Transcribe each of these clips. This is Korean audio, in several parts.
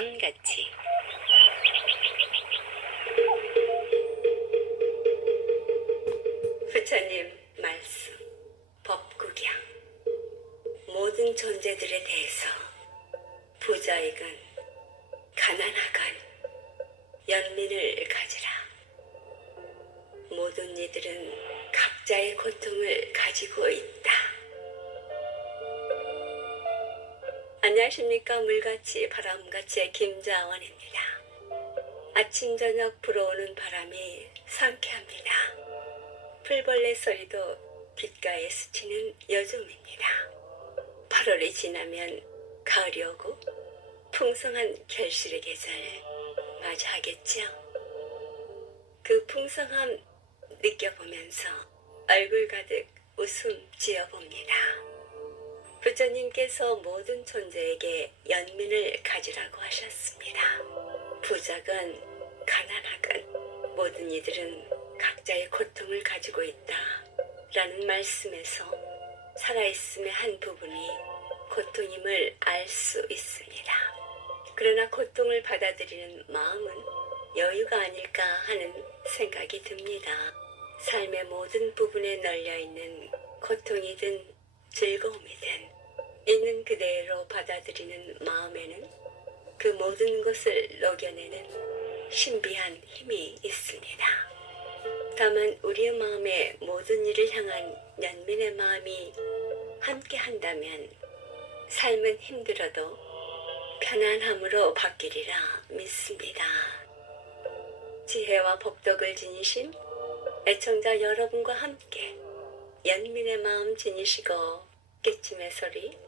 마음같이. 부처님 말씀, 법구경. 모든 존재들에 대해서 부자이건 가난하건 연민을 가지라. 모든 이들은 각자의 고통을 가지고 있다. 안녕하십니까. 물같이 바람같이의 김자원입니다. 아침 저녁 불어오는 바람이 상쾌합니다. 풀벌레 소리도 귓가에 스치는 요즘입니다. 8월이 지나면 가을이 오고 풍성한 결실의 계절 맞이하겠죠. 그 풍성함 느껴보면서 얼굴 가득 웃음 지어봅니다. 부처님께서 모든 존재에게 연민을 가지라고 하셨습니다. 부자건 가난하건 모든 이들은 각자의 고통을 가지고 있다 라는 말씀에서 살아있음의 한 부분이 고통임을 알 수 있습니다. 그러나 고통을 받아들이는 마음은 여유가 아닐까 하는 생각이 듭니다. 삶의 모든 부분에 널려있는 고통이든 즐거움이든 있는 그대로 받아들이는 마음에는 그 모든 것을 녹여내는 신비한 힘이 있습니다. 다만 우리의 마음에 모든 일을 향한 연민의 마음이 함께 한다면 삶은 힘들어도 편안함으로 바뀌리라 믿습니다. 지혜와 법덕을 지니신 애청자 여러분과 함께 연민의 마음 지니시고 깨침의 소리,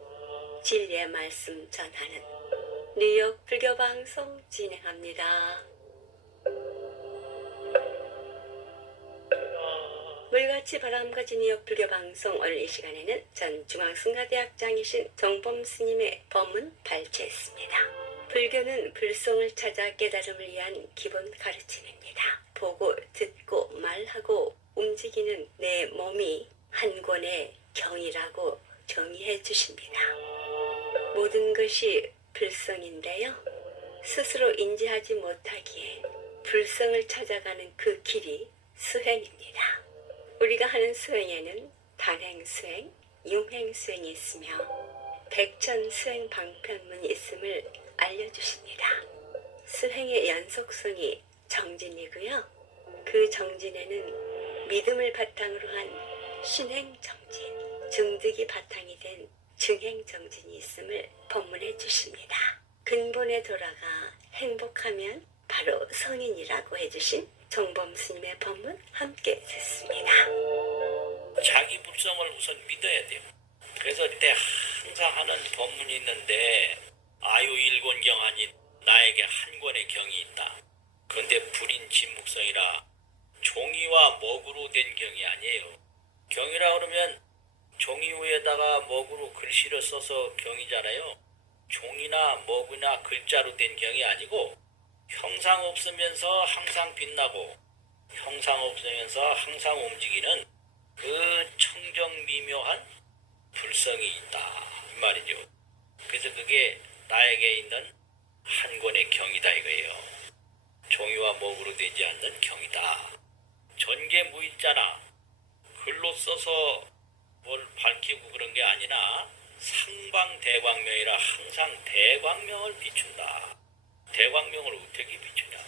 진리의 말씀 전하는 뉴욕 불교방송 진행합니다. 물같이 바람같이 뉴욕 불교방송. 오늘 이 시간에는 전 중앙승가대학장이신 정범 스님의 법문 발췌했습니다. 불교는 불성을 찾아 깨달음을 위한 기본 가르침입니다. 보고 듣고 말하고 움직이는 내 몸이 한 권의 경이라고 정의해 주십니다. 모든 것이 불성인데요. 스스로 인지하지 못하기에 불성을 찾아가는 그 길이 수행입니다. 우리가 하는 수행에는 단행수행, 융행수행이 있으며 백천수행 방편문이 있음을 알려주십니다. 수행의 연속성이 정진이고요. 그 정진에는 믿음을 바탕으로 한 신행정진, 중득이 바탕이 된 증행정진이 있음을 법문해 주십니다. 근본에 돌아가 행복하면 바로 성인이라고 해주신 정범 스님의 법문 함께 듣습니다. 자기 불성을 우선 믿어야 돼요. 그래서 그때 항상 하는 법문이 있는데 아유일곤경 아닌 나에게 한 권의 경이 있다. 그런데 불인 진묵성이라 종이와 먹으로 된 경이 아니에요. 경이라 그러면 종이 위에다가 먹으로 글씨를 써서 경이잖아요. 종이나 먹이나 글자로 된 경이 아니고 형상 없으면서 항상 빛나고 형상 없으면서 항상 움직이는 그 청정미묘한 불성이 있다 이 말이죠. 그래서 그게 나에게 있는 한 권의 경이다 이거예요. 종이와 먹으로 되지 않는 경이다. 전개무있잖아. 글로 써서 뭘 밝히고 그런 게 아니라 상방대광명이라 항상 대광명을 비춘다. 대광명을 어떻게 비추냐?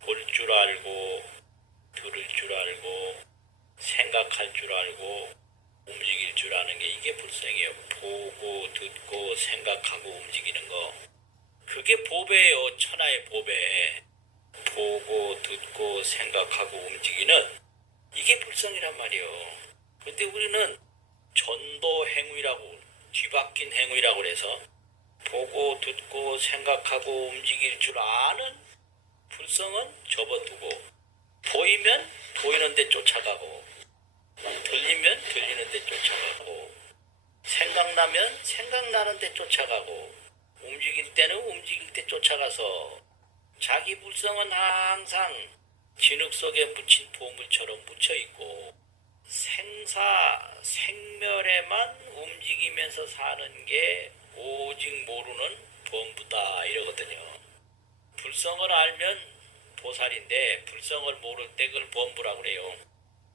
볼 줄 알고 들을 줄 알고 생각할 줄 알고 움직일 줄 아는 게 이게 불성이에요. 보고 듣고 생각하고 움직이는 거. 그게 보배예요. 천하의 보배. 보고 듣고 생각하고 움직이는 이게 불성이란 말이에요. 근데 우리는 전도 행위라고 뒤바뀐 행위라고 해서 보고 듣고 생각하고 움직일 줄 아는 불성은 접어두고 보이면 보이는 데 쫓아가고 들리면 들리는 데 쫓아가고 생각나면 생각나는 데 쫓아가고 움직일 때는 움직일 때 쫓아가서 자기 불성은 항상 진흙 속에 묻힌 보물처럼 묻혀있고 생멸에만 움직이면서 사는 게 오직 모르는 범부다 이러거든요. 불성을 알면 보살인데 불성을 모를 때 그걸 범부라고 그래요.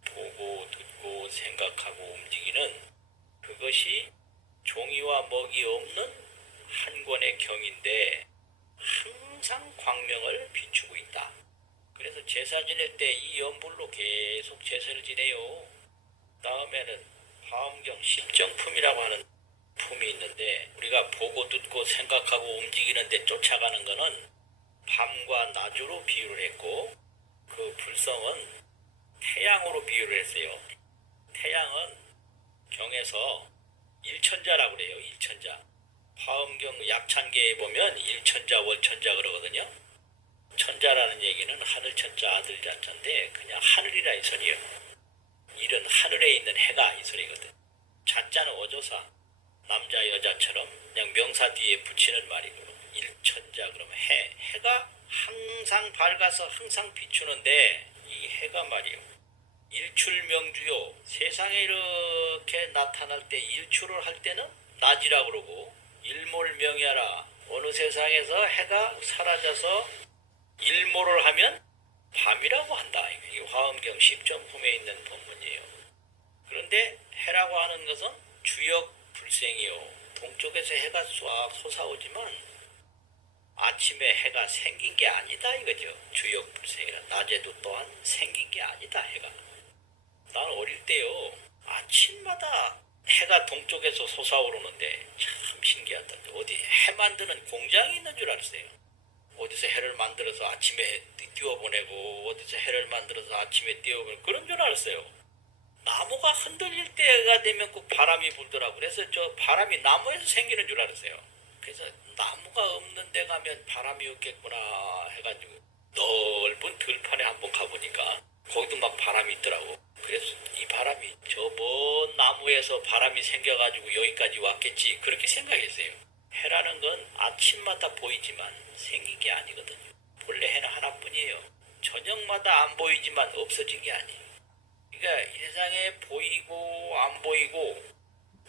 보고 듣고 생각하고 움직이는 그것이 종이와 먹이 없는 한 권의 경인데 항상 광명을 비추고 있다. 그래서 제사 지낼 때 이 연불로 계속 제사를 지내요. 다음에는 화엄경 십정품이라고 하는 품이 있는데 우리가 보고 듣고 생각하고 움직이는데 쫓아가는 거는 밤과 낮으로 비유를 했고 그 불성은 태양으로 비유를 했어요. 태양은 경에서 일천자라고 그래요. 일천자. 화엄경 약찬계에 보면 일천자 월천자 그러거든요. 천자라는 얘기는 하늘천자 아들자천데 그냥 하늘이라 이 소리예요. 일은 하늘에 있는 해가 이 소리거든. 자자는 어조사 남자 여자처럼 그냥 명사 뒤에 붙이는 말이고 일천자 그러면 해가 항상 밝아서 항상 비추는데 이 해가 말이요 일출명주요 세상에 이렇게 나타날 때 일출을 할 때는 낮이라고 그러고 일몰명야라 어느 세상에서 해가 사라져서 일몰을 하면 밤이라고 한다. 이 화엄경 십정품에 있는 본문이에요. 그런데 해라고 하는 것은 주역 불생이요. 동쪽에서 해가 쫙 솟아오지만 아침에 해가 생긴 게 아니다 이거죠. 주역 불생이라 낮에도 또한 생긴 게 아니다 해가. 난 어릴 때요 아침마다 해가 동쪽에서 솟아오르는데 참 신기하다. 어디 해 만드는 공장이 있는 줄 알았어요. 어디서 해를 만들어서 아침에 띄워보내고 어디서 해를 만들어서 아침에 띄워보내고 그런 줄 알았어요. 나무가 흔들릴 때가 되면 그 바람이 불더라고. 그래서 저 바람이 나무에서 생기는 줄 알았어요. 그래서 나무가 없는 데 가면 바람이 없겠구나 해가지고 넓은 들판에 한번 가보니까 거기도 막 바람이 있더라고. 그래서 이 바람이 저 먼 나무에서 바람이 생겨가지고 여기까지 왔겠지 그렇게 생각했어요. 해라는 건 아침마다 보이지만 생긴 게 아니거든요. 본래 해는 하나뿐이에요. 저녁마다 안 보이지만 없어진 게 아니에요. 그러니까 이 세상에 보이고 안 보이고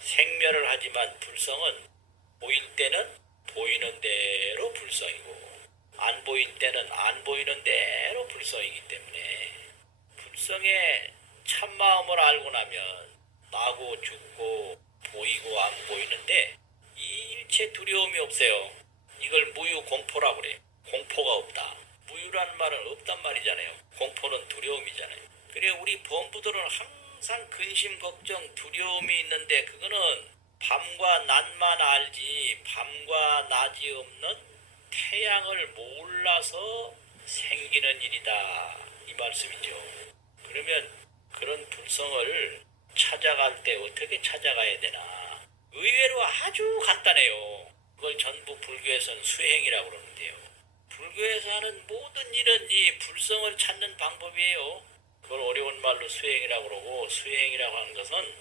생멸을 하지만 불성은 보일 때는 보이는 대로 불성이고 안 보일 때는 안 보이는 대로 불성이기 때문에 불성의 참마음을 알고 나면 나고 죽고 보이고 안 보이는데 이 일체 두려움이 없어요. 이걸 무유공포라고 그래요. 공포가 없다. 무유라는 말은 없단 말이잖아요. 공포는 두려움이잖아요. 그래 우리 범부들은 항상 근심 걱정 두려움이 있는데 그거는 밤과 낮만 알지 밤과 낮이 없는 태양을 몰라서 생기는 일이다 이 말씀이죠. 그러면 그런 불성을 찾아갈 때 어떻게 찾아가야 되나? 의외로 아주 간단해요. 그걸 전부 불교에서는 수행이라고 그러는데요. 불교에서 하는 모든 일은 이 불성을 찾는 방법이에요. 그걸 어려운 말로 수행이라고 그러고 수행이라고 하는 것은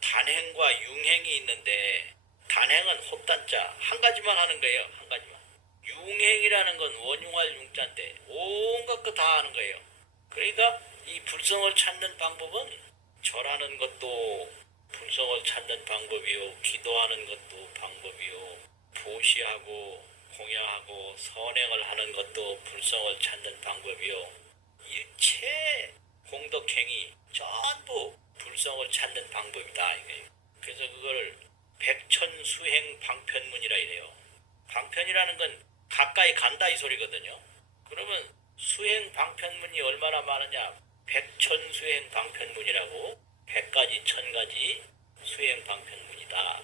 단행과 융행이 있는데 단행은 헛단자 한 가지만 하는 거예요. 한 가지만. 융행이라는 건 원흉할 융자인데 온갖 거 다 하는 거예요. 그러니까 이 불성을 찾는 방법은 절하는 것도 불성을 찾는 방법이요. 기도하는 것도 방법이요. 보시하고 공양하고 선행을 하는 것도 불성을 찾는 방법이요. 일체 공덕행위 전부 불성을 찾는 방법이다 이거예요. 그래서 그걸 백천수행 방편문이라 이래요. 방편이라는 건 가까이 간다 이 소리거든요. 그러면 수행 방편문이 얼마나 많으냐? 백천수행 방편문이라고 100가지 1000가지 수행 방편문이다.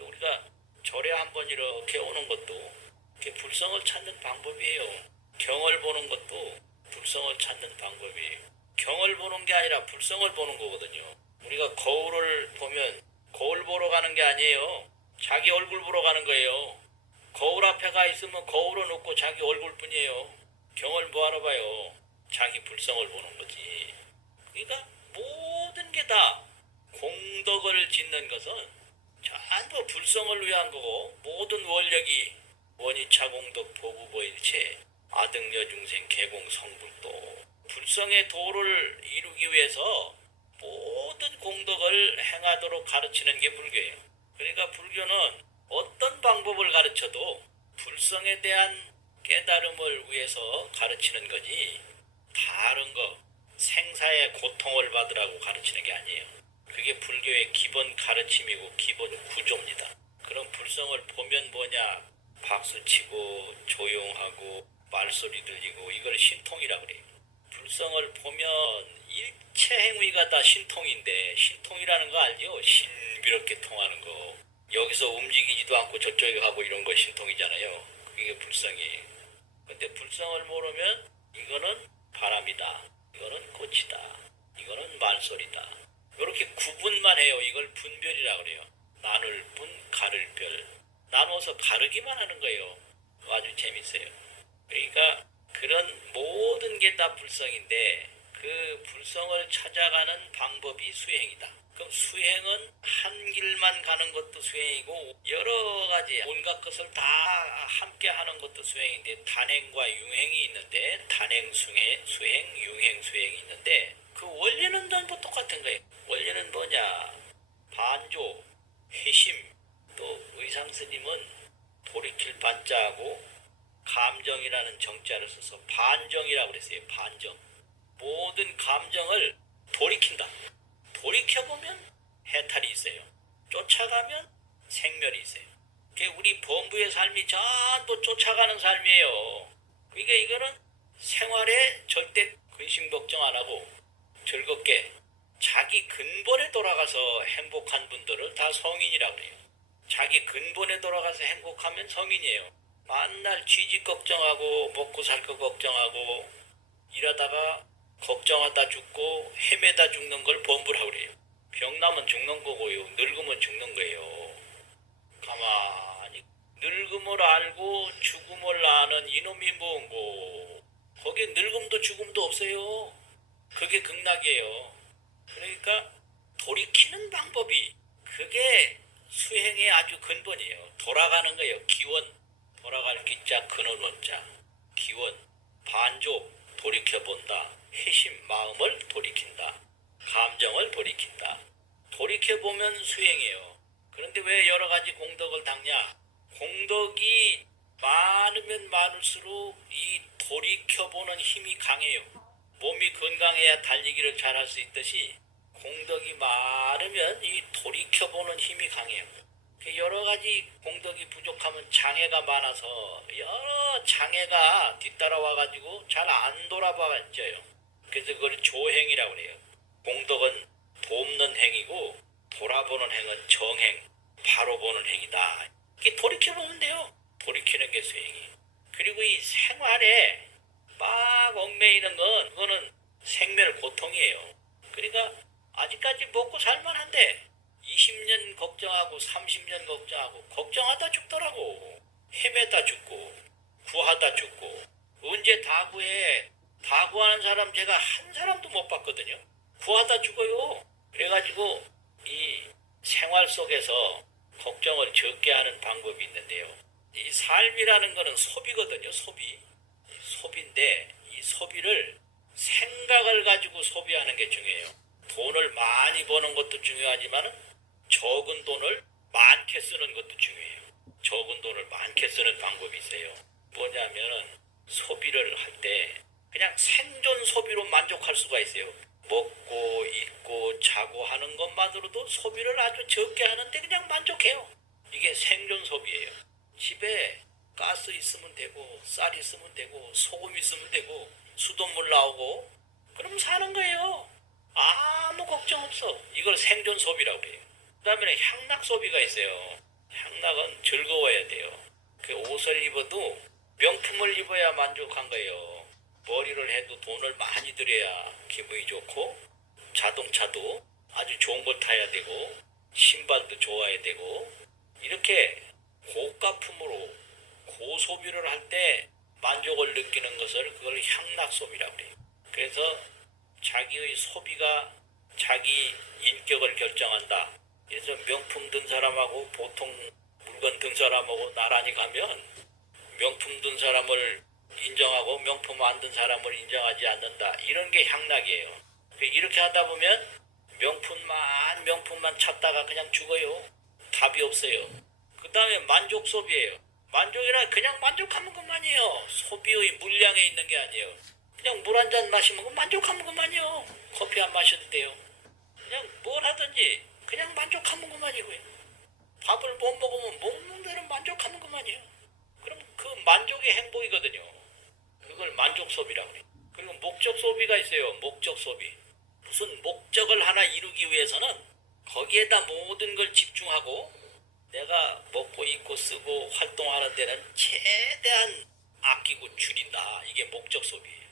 우리가 절에 한번 이렇게 오는 것도 이렇게 불성을 찾는 방법이에요. 경을 보는 것도 불성을 찾는 방법이에요. 경을 보는 게 아니라 불성을 보는 거거든요. 우리가 거울을 보면 거울 보러 가는 게 아니에요. 자기 얼굴 보러 가는 거예요. 거울 앞에 가 있으면 거울은 없고 자기 얼굴뿐이에요. 경을 뭐하러 봐요? 자기 불성을 보는 거지. 그러니까 모든 게 다 공덕을 짓는 것은 전부 불성을 위한 거고 모든 원력이 원이차 공덕 보구보일체 아등여 중생 개공 성불도 불성의 도를 이루기 위해서 모든 공덕을 행하도록 가르치는 게 불교예요. 그러니까 불교는 어떤 방법을 가르쳐도 불성에 대한 깨달음을 위해서 가르치는 거지 다른 거 생사의 고통을 받으라고 가르치는 게 아니에요. 그게 불교의 기본 가르침이고 기본 구조입니다. 그럼 불성을 보면 뭐냐? 박수치고 조용하고 말소리 들리고 이걸 신통이라 그래요. 불성을 보면 일체 행위가 다 신통인데 신통이라는 거 알죠? 신비롭게 통하는 거. 여기서 움직이지도 않고 저쪽에 가고 이런 거 신통이잖아요. 그게 불성이에요. 근데 불성을 모르면 이거는 바람이다. 이거는 꽃이다. 이거는 말소리다. 이렇게 구분만 해요. 이걸 분별이라 그래요. 나눌 뿐 가를 별. 나눠서 가르기만 하는 거예요. 아주 재밌어요. 그러니까 그런 모든 게 다 불성인데 그 불성을 찾아가는 방법이 수행이다. 그럼 수행은 한 길만 가는 것도 수행이고 여러 가지 온갖 것을 다 함께 하는 것도 수행인데 단행과 융행이 있는데 단행, 수행, 융행, 수행이 있는데 그 원리는 전부 똑같은 거예요. 원리는 뭐냐? 반조, 회심, 또 의상스님은 돌이킬 반자하고 감정이라는 정자를 써서 반정이라고 그랬어요. 반정. 모든 감정을 돌이킨다. 돌이켜보면 해탈이 있어요. 쫓아가면 생멸이 있어요. 그게 우리 범부의 삶이 전부 쫓아가는 삶이에요. 그러니까 이거는 생활에 절대 근심 걱정 안 하고 즐겁게 자기 근본에 돌아가서 행복한 분들을 다 성인이라고 그래요. 자기 근본에 돌아가서 행복하면 성인이에요. 만날 취직 걱정하고 먹고 살 거 걱정하고 일하다가 걱정하다 죽고 헤매다 죽는 걸 범부라고 그래요. 병나면 죽는 거고요. 늙으면 죽는 거예요. 가만히 늙음을 알고 죽음을 아는 이놈이 뭔고. 거기에 늙음도 죽음도 없어요. 그게 극락이에요. 그러니까 돌이키는 방법이 그게 수행의 아주 근본이에요. 돌아가는 거예요. 기원. 돌아갈 기자 근원 원자. 기원. 반조. 돌이켜본다. 회심. 마음을 돌이킨다. 감정을 돌이킨다. 돌이켜보면 수행이에요. 그런데 왜 여러 가지 공덕을 닦냐? 공덕이 많으면 많을수록 이 돌이켜보는 힘이 강해요. 몸이 건강해야 달리기를 잘할 수 있듯이 공덕이 많으면 이 돌이켜보는 힘이 강해요. 여러 가지 공덕이 부족하면 장애가 많아서 여러 장애가 뒤따라와가지고 잘 안 돌아봐져요. 그래서 그걸 조행이라고 해요. 공덕은 돕는 행위고 돌아보는 행은 정행, 바로 보는 행위다. 이게 돌이켜보면 돼요. 돌이키는 게 수행이. 그리고 이 생활에 막 얽매이는 건 그거는 생멸 고통이에요. 그러니까 아직까지 먹고 살만한데 20년 걱정하고 30년 걱정하고 걱정하다 죽더라고. 헤매다 죽고 구하다 죽고 언제 다 구해. 다 구하는 사람 제가 한 사람도 못 봤거든요. 구하다 죽어요. 그래가지고 이 생활 속에서 걱정을 적게 하는 방법이 있는데요. 이 삶이라는 거는 소비거든요. 소비인데 이 소비를 생각을 가지고 소비하는 게 중요해요. 돈을 많이 버는 것도 중요하지만 적은 돈을 많게 쓰는 것도 중요해요. 적은 돈을 많게 쓰는 방법이 있어요. 뭐냐면은 소비를 할 때 그냥 생존 소비로 만족할 수가 있어요. 먹고 입고 자고 하는 것만으로도 소비를 아주 적게 하는데 그냥 만족해요. 이게 생존 소비예요. 집에 가스 있으면 되고 쌀 있으면 되고 소금 있으면 되고 수돗물 나오고 그럼 사는 거예요. 아무 걱정 없어. 이걸 생존 소비라고 해요. 그 다음에 향락 소비가 있어요. 향락은 즐거워야 돼요. 그 옷을 입어도 명품을 입어야 만족한 거예요. 머리를 해도 돈을 많이 들여야 기분이 좋고 자동차도 아주 좋은 걸 타야 되고 신발도 좋아야 되고 이렇게 고가품으로 고소비를 할 때 만족을 느끼는 것을 그걸 향락 소비라고 해요. 그래서 자기의 소비가 자기 인격을 결정한다. 그래서 명품 든 사람하고 보통 물건 든 사람하고 나란히 가면 명품 든 사람을 인정하고 명품 안 든 사람을 인정하지 않는다. 이런 게 향락이에요. 이렇게 하다 보면 명품만 찾다가 그냥 죽어요. 답이 없어요. 그 다음에 만족 소비예요. 만족이란 그냥 만족하는 것만이에요. 소비의 물량에 있는 게 아니에요. 그냥 물 한 잔 마시면 만족하는 것만이요. 커피 안 마셔도 돼요. 그냥 뭘 하든지 그냥 만족하는 것만이고요. 밥을 못 먹으면 먹는 대로 만족하는 것만이에요. 그럼 그 만족이 행복이거든요. 그걸 만족 소비라고 해요. 그리고 목적 소비가 있어요. 목적 소비. 무슨 목적을 하나 이루기 위해서는 거기에다 모든 걸 집중하고 내가 먹고 입고 쓰고 활동하는 데는 최대한 아끼고 줄인다. 이게 목적 소비예요.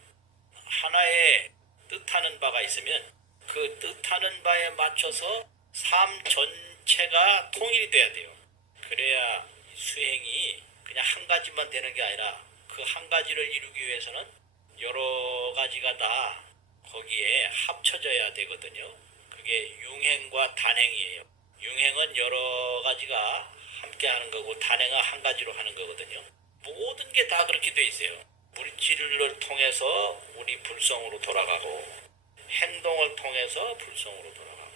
하나의 뜻하는 바가 있으면 그 뜻하는 바에 맞춰서 삶 전체가 통일이 돼야 돼요. 그래야 수행이 그냥 한 가지만 되는 게 아니라 그 한 가지를 이루기 위해서는 여러 가지가 다 거기에 합쳐져야 되거든요. 그게 융행과 단행이에요. 융행은 여러 가지가 함께 하는 거고 단행은 한 가지로 하는 거거든요. 모든 게 다 그렇게 돼 있어요. 물질을 통해서 우리 불성으로 돌아가고 행동을 통해서 불성으로 돌아가고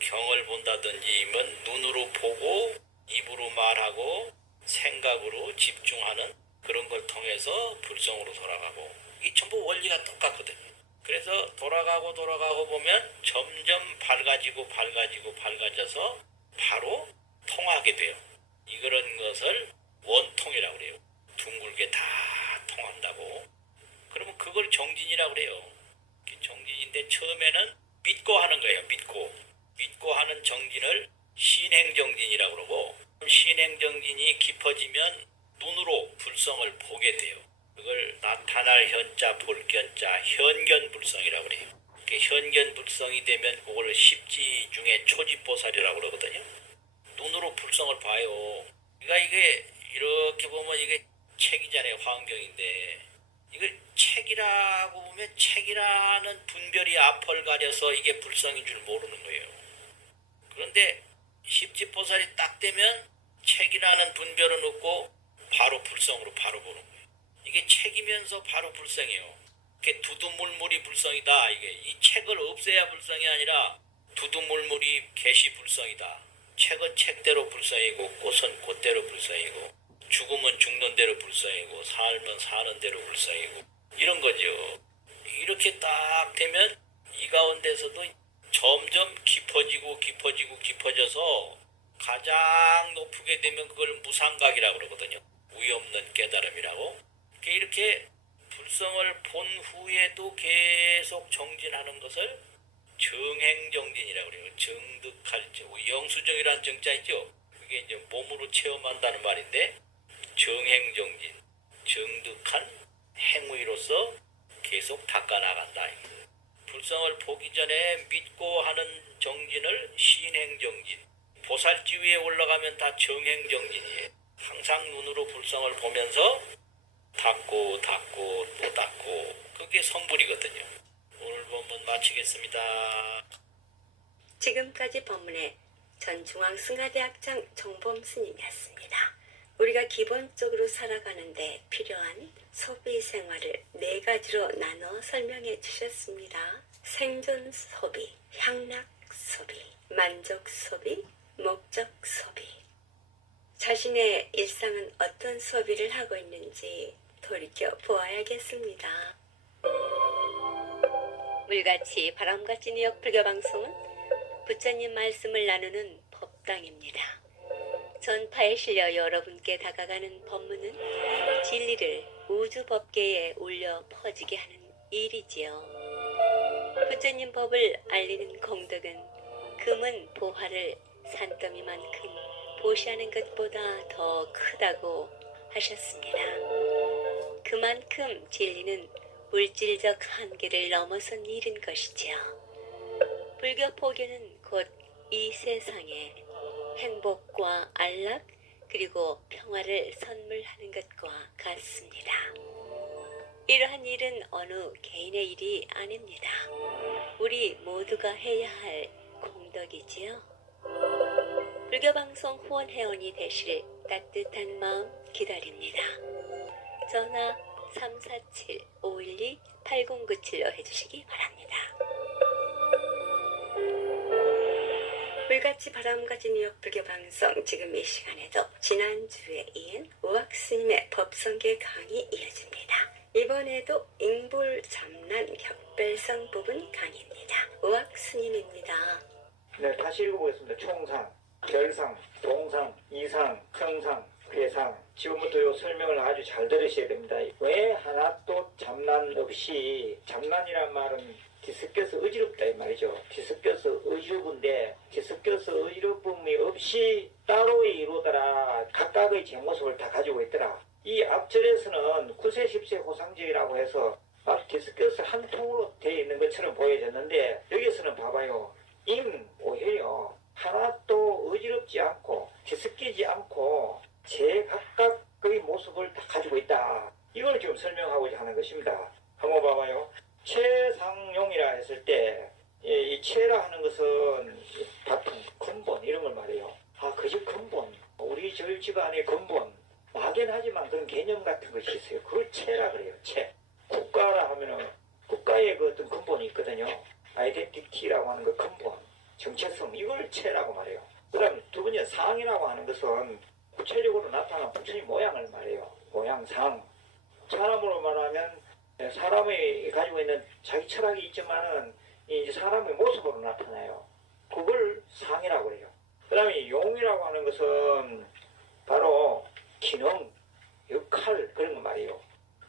경을 본다든지면 눈으로 보고 입으로 말하고 생각으로 집중하는 그런 걸 통해서 불성으로 돌아가고 이 전부 원리가 똑같거든요. 그래서 돌아가고 보면 점점 밝아져서 바로 통하게 돼요. 이런 것을 원통이라고 그래요. 둥글게 다 통한다고. 그러면 그걸 정진이라고 그래요. 정진인데 처음에는 믿고 하는 거예요. 믿고 하는 정진을 신행정진이라고 그러고 신행정진이 깊어지면 눈으로 불성을 보게 돼요. 그걸 나타날 현자 볼견자 현견불성이라고 그래요. 현견불성이 되면 그걸 십지 중에 초지보살이라고 그러거든요. 눈으로 불성을 봐요. 그러니까 이게 이렇게 보면 이게 책이잖아요. 화엄경인데 이걸 책이라고 보면 책이라는 분별이 앞을 가려서 이게 불성인 줄 모르는 거예요. 그런데 십지보살이 딱 되면 책이라는 분별은 없고 바로 불성으로 바로 보는 거예요. 이게 책이면서 바로 불성이에요. 이게 두두물물이 불성이다. 이게 이 책을 없애야 불성이 아니라 두두물물이 개시 불성이다. 책은 책대로 불성이고 꽃은 꽃대로 불성이고 죽으면 죽는 대로 불성이고 살면 사는 대로 불성이고 이런 거죠. 이렇게 딱 되면 이 가운데서도 점점 깊어져서 가장 높게 되면 그걸 무상각이라고 그러거든요. 의 없는 깨달음이라고. 이렇게 불성을 본 후에도 계속 정진하는 것을 정행정진이라고 그래요. 정득할 때 영수정이라는 정자 있죠. 그게 이제 몸으로 체험한다는 말인데 정행정진, 정득한 행위로서 계속 닦아나간다. 불성을 보기 전에 믿고 하는 정진을 신행정진, 보살지 위에 올라가면 다 정행정진이에요. 항상 눈으로 불성을 보면서 닦고 또 닦고 그게 성불이거든요. 오늘 본문 마치겠습니다. 지금까지 법문의 전중앙승하대학장 정범 스님이었습니다. 우리가 기본적으로 살아가는데 필요한 소비 생활을 4가지로 나눠 설명해 주셨습니다. 생존 소비, 향락 소비, 만족 소비, 목적 소비. 자신의 일상은 어떤 소비를 하고 있는지 돌이켜 보아야겠습니다. 물같이 바람같이 뉴욕 불교방송은 부처님 말씀을 나누는 법당입니다. 전파에 실려 여러분께 다가가는 법문은 진리를 우주법계에 울려 퍼지게 하는 일이지요. 부처님 법을 알리는 공덕은 금은 보화를 산더미만큼 보시하는 것보다 더 크다고 하셨습니다. 그만큼 진리는 물질적 한계를 넘어선 일인 것이지요. 불교 포교는 곧 이 세상에 행복과 안락 그리고 평화를 선물하는 것과 같습니다. 이러한 일은 어느 개인의 일이 아닙니다. 우리 모두가 해야 할 공덕이지요. 불교방송 후원회원이 되실 따뜻한 마음 기다립니다. 전화 347-512-8097로 해주시기 바랍니다. 물같이 멸치 바람가지니역 불교 방송 지금 이 시간에도 지난주에 이은 우악 스님의 법성계 강의 이어집니다. 이번에도 인불 잠난 격별성 부분 강의입니다. 우악 스님입니다. 네, 다시 읽어보겠습니다. 총상, 별상, 동상, 이상, 성상, 괴상. 지금부터 요 설명을 아주 잘 들으셔야 됩니다. 왜 하나도 잠난 없이, 잠난이란 말은 뒤섞여서 어지럽다 이 말이죠. 뒤섞여서 어지럽은데 뒤섞여서 어지럽음이 없이 따로의 이루더라. 각각의 제 모습을 다 가지고 있더라. 이 앞절에서는 9세 10세 호상지라고 해서 막 뒤섞여서 한 통으로 되어 있는 것처럼 보여졌는데 여기서는 봐봐요. 오히려 하나도 어지럽지 않고 뒤섞이지 않고 제 각각의 모습을 다 가지고 있다. 이걸 지금 설명하고자 하는 것입니다. 한번 봐봐요. 최상용이라 했을 때 이 최라 하는 것은 바탕, 근본 이런 걸 말해요. 그저 근본, 우리 저희 집안의 근본, 막연하지만 그런 개념 같은 것이 있어요. 그걸 최라 그래요. 최. 국가라 하면은 국가의 그 어떤 근본이 있거든요. 아이덴티티라고 하는 그 근본, 정체성, 이걸 최라고 말해요. 그 다음 두 번째 상이라고 하는 것은 구체적으로 나타난 부처님 모양을 말해요. 모양, 상. 사람으로 말하면 사람이 가지고 있는 자기 철학이 있지만은 이제 사람의 모습으로 나타나요. 그걸 상이라고 해요. 그 다음에 용이라고 하는 것은 바로 기능, 역할 그런 거 말이에요.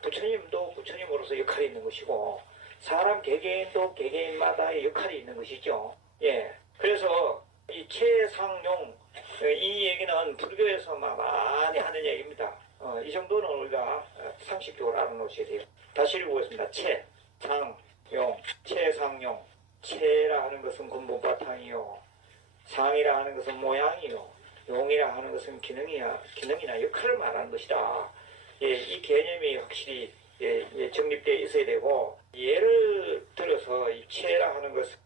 부처님도 부처님으로서 역할이 있는 것이고 사람 개개인도 개개인마다의 역할이 있는 것이죠. 예. 그래서 이 최상용 이 얘기는 불교에서 많이 하는 얘기입니다. 이 정도는 우리가 상식적으로 알아놓으셔야 돼요. 다시 읽어보겠습니다. 최, 상, 용, 최상용. 최라 하는 것은 근본 바탕이요. 상이라 하는 것은 모양이요. 용이라 하는 것은 기능이나 역할을 말하는 것이다. 예, 이 개념이 확실히 정립되어 있어야 되고, 예를 들어서 이 최라 하는 것은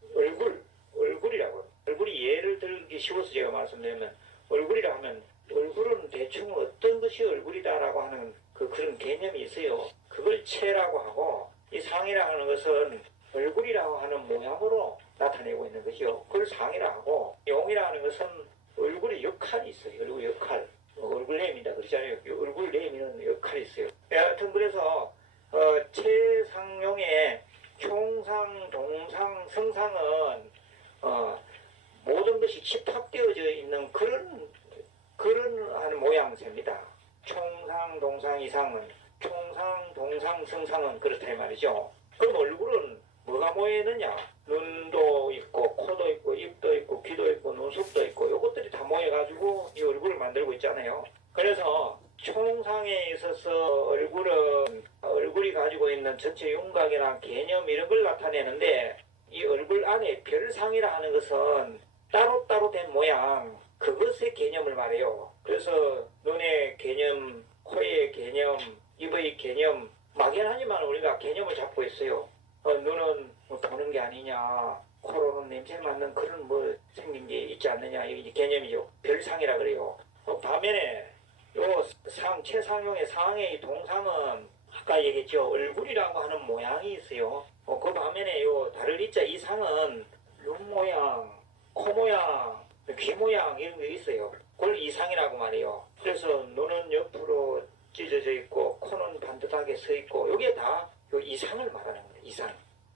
얼굴이라고. 얼굴이 예를 들기 쉬워서 제가 말씀드리면, 얼굴이라 하면, 얼굴은 대충 어떤 것이 얼굴이다라고 하는 그런 개념이 있어요. 그걸 체라고 하고, 이 상이라 하는 것은 얼굴이라고 하는 모양으로 나타내고 있는 것이요. 그걸 상이라 하고, 용이라 하는 것은 얼굴의 역할이 있어요. 얼굴 역할. 얼굴 내미다 그러잖아요. 얼굴 내미는 역할이 있어요. 여하튼 그래서 최상용의 총상, 동상, 성상은 모든 것이 집합되어져 있는 그런 하는 모양새입니다. 총상, 동상, 이상은 총상, 동상, 성상은 그렇다 이 말이죠. 그럼 얼굴은 뭐가 모여있느냐? 눈도 있고 코도 있고 입도 있고 귀도 있고 눈썹도 있고 이것들이 다 모여가지고 이 얼굴을 만들고 있잖아요. 그래서 총상에 있어서 얼굴이 가지고 있는 전체 윤곽이나 개념 이런 걸 나타내는데 이 얼굴 안에 별상이라 하는 것은 따로따로 된 모양 그것의 개념을 말해요. 그래서 눈의 개념, 코의 개념, 입의 개념 막연하지만 우리가 개념을 잡고 있어요. 눈은 보는 게 아니냐, 코로는 냄새 맡는 그런 생긴 게 있지 않느냐, 이게 개념이죠. 별상이라 그래요. 반면에 요 최상용의 상의 동상은 아까 얘기했죠. 얼굴이라고 하는 모양이 있어요. 그 반면에 요 다를 이자 이 상은 눈 모양, 코 모양, 귀 모양 이런 게 있어요. 그걸 이상이라고 말해요. 그래서 눈은 옆으로 찢어져 있고 코는 반듯하게 서 있고 이게 다 요 이상을 말하는 거예요. 이상.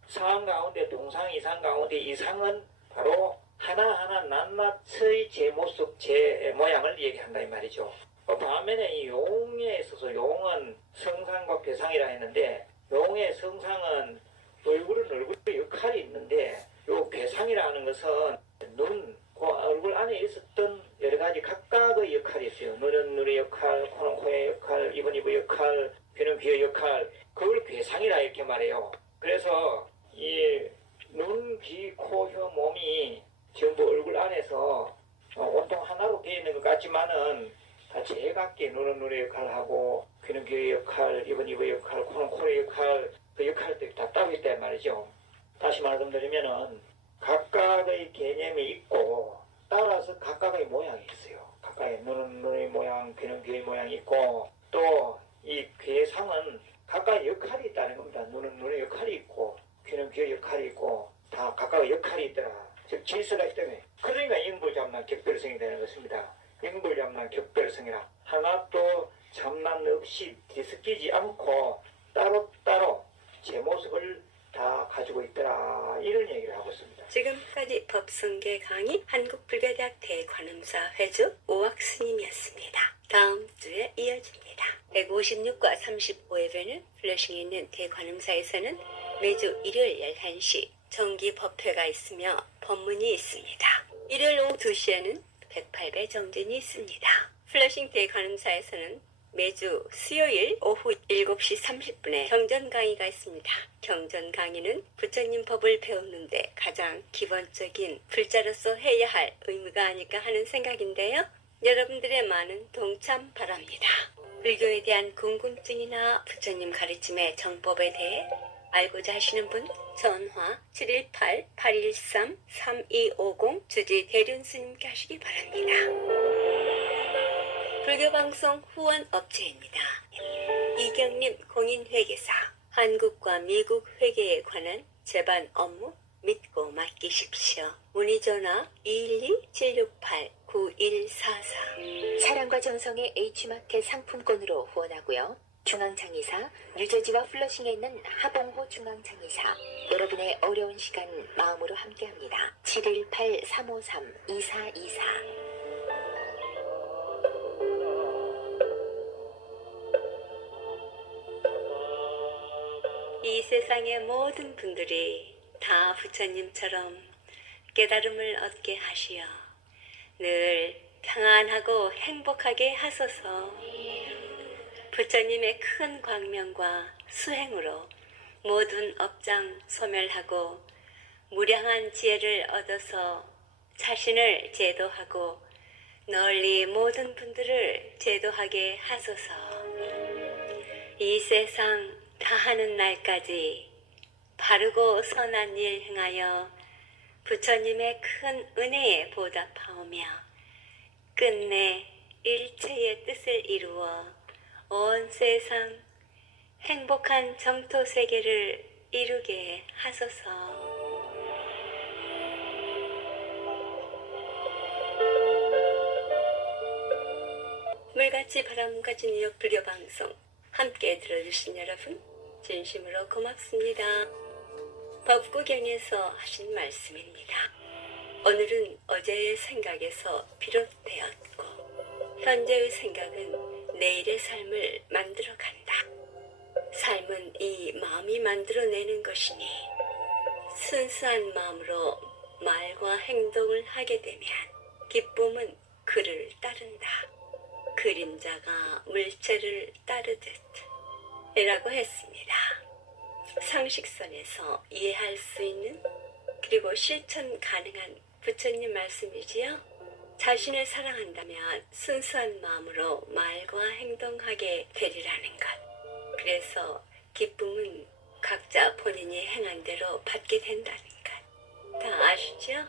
상 가운데 동상 이상 가운데 이상은 바로 하나하나 낱낱의 제 모습, 제 모양을 얘기한다 이 말이죠. 반면에 이 용에 있어서 용은 성상과 괴상이라 했는데 용의 성상은 얼굴의 역할이 있는데 요 괴상이라는 것은 그 얼굴 안에 있었던 여러 가지 각각의 역할이 있어요. 눈은 눈의 역할, 코는 코의 역할, 입은 입의 역할, 귀는 귀의 역할, 그걸 괴상이라 이렇게 말해요. 그래서 이 눈, 귀, 코, 혀, 몸이 전부 얼굴 안에서 온통 하나로 되어 있는 것 같지만은 다 제각기 눈은 눈의 역할을 하고 귀는 귀의 역할, 입은 입의 역할, 코는 코의 역할, 그 역할들이 다 따로 있단 말이죠. 다시 말씀드리면은 각각의 개념이 있고 따라서 각각의 모양이 있어요. 각각의 눈은 눈의 모양, 귀는 귀의 모양이 있고 또 이 괴상은 각각의 역할이 있다는 겁니다. 눈은 눈의 역할이 있고 귀는 귀의 역할이 있고 다 각각의 역할이 있더라. 즉 질서가 있기 때문에 그러니까 인불 잡나 격별성이 되는 것입니다. 인불잡난 격별성이라 하나도 잡난 없이 뒤섞이지 않고 따로따로 제 모습을 다 가지고 있더라, 이런 얘기를 하고 있습니다. 지금까지 법성계 강의 한국불교대학 대관음사 회주 오학스님이었습니다. 다음 주에 이어집니다. 156과 35회에는 플러싱에 있는 대관음사에서는 매주 일요일 11시 정기 법회가 있으며 법문이 있습니다. 일요일 오후 2시에는 108배 정진이 있습니다. 플러싱 대관음사에서는 매주 수요일 오후 7시 30분에 경전 강의가 있습니다. 경전 강의는 부처님 법을 배우는데 가장 기본적인 불자로서 해야 할 의무가 아닐까 하는 생각인데요. 여러분들의 많은 동참 바랍니다. 불교에 대한 궁금증이나 부처님 가르침의 정법에 대해 알고자 하시는 분 전화 718-813-3250 주지 대륜스님께 하시기 바랍니다. 불교방송 후원업체입니다. 이경림 공인회계사, 한국과 미국 회계에 관한 제반 업무 믿고 맡기십시오. 문의전화 212-768-9144. 사랑과 정성의 H마켓 상품권으로 후원하고요. 중앙장의사, 뉴저지와 플러싱에 있는 하봉호 중앙장의사, 여러분의 어려운 시간 마음으로 함께합니다. 718-353-2424. 이 세상의 모든 분들이 다 부처님처럼 깨달음을 얻게 하시어 늘 평안하고 행복하게 하소서. 부처님의 큰 광명과 수행으로 모든 업장 소멸하고 무량한 지혜를 얻어서 자신을 제도하고 널리 모든 분들을 제도하게 하소서. 이 세상 다하는 날까지 바르고 선한 일 행하여 부처님의 큰 은혜에 보답하오며 끝내 일체의 뜻을 이루어 온 세상 행복한 정토 세계를 이루게 하소서. 물같이 바람같이 뉴욕 불교방송 함께 들어주신 여러분 진심으로 고맙습니다. 법구경에서 하신 말씀입니다. 오늘은 어제의 생각에서 비롯되었고 현재의 생각은 내일의 삶을 만들어간다. 삶은 이 마음이 만들어내는 것이니 순수한 마음으로 말과 행동을 하게 되면 기쁨은 그를 따른다. 그림자가 물체를 따르듯 이라고 했습니다. 상식선에서 이해할 수 있는 그리고 실천 가능한 부처님 말씀이지요. 자신을 사랑한다면 순수한 마음으로 말과 행동하게 되리라는 것. 그래서 기쁨은 각자 본인이 행한 대로 받게 된다는 것. 다 아시죠?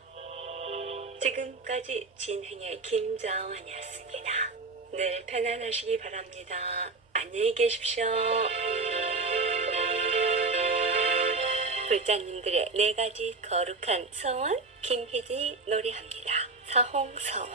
지금까지 진행의 김자원이었습니다. 늘 편안하시기 바랍니다. 안녕히 계십시오. 불자님들의 4가지 거룩한 서원 김희진이 노래합니다. 사홍서원.